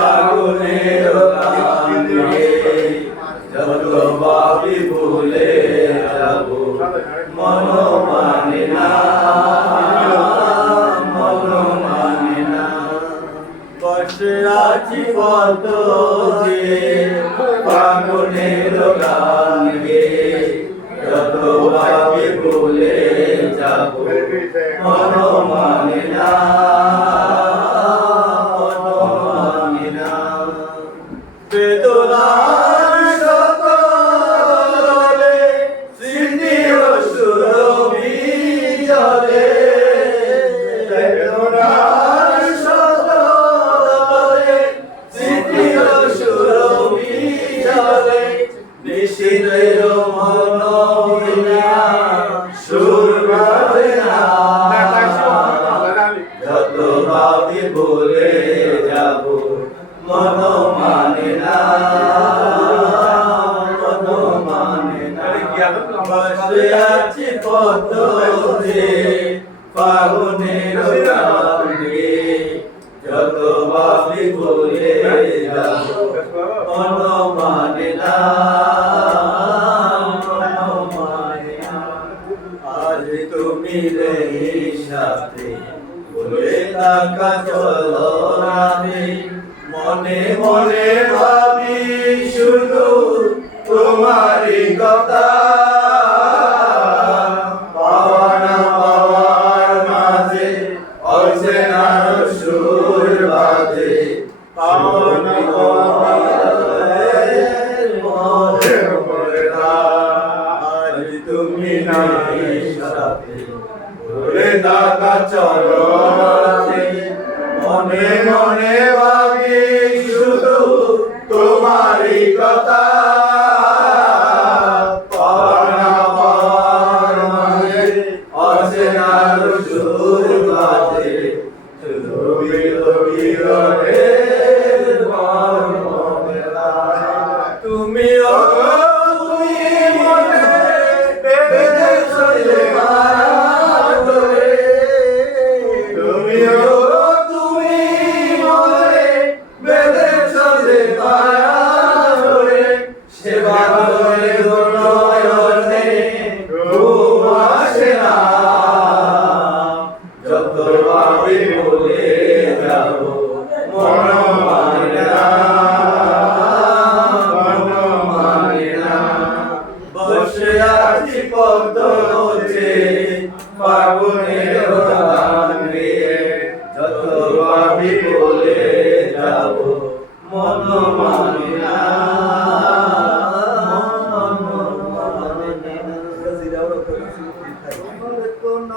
ফাগুনের গানে যত ভাবি ভুলে যাব মন মানে না মন মানে না বসে আছি কত যে ফাগুনের গানে যত ভাবি ভুলে যাব মন মানে না মন মানে না বেদনার সকলে স্মৃতি অসুরভি জলে বেদনার সকলে স্মৃতি অসুরভি জলে নিশিতের মন বিনা সুর গাবে না যত ভাবি ভুলে যাব মন মানে না মন মানে না বসে আছি কত যে ফাগুনের গানে যত ভাবি ভুলে যাব মন মানে না মন মানে না আজ তুমি নেই সাথে বলে থাকা চলো রাতে মনে মনে ভাবি শুধু তোমারই কথা পাওয়া না পাওয়ার মাঝে অচেনা সুর বাজে পাওয়া না আজ তুমি নাই সাথে বলে থাকা চলো রাতে মনে মনে ভাবি শুধু তোমারই কথা পাওয়া না পাওয়ার মাঝে অচেনা সুর বাজে শুধু বিরহে তুমি তুমি মনে বেঁধে চলে তুমি মনে বেঁধে চলে সেবা করে নয়নে ঘুম আসে না যত ভাবি ভুলে যাব মন মানে না মন মানে না বসে আছি কত যে ফাগুনের গানে যত ভাবি ভুলে যাব মন মানে না মন মানে না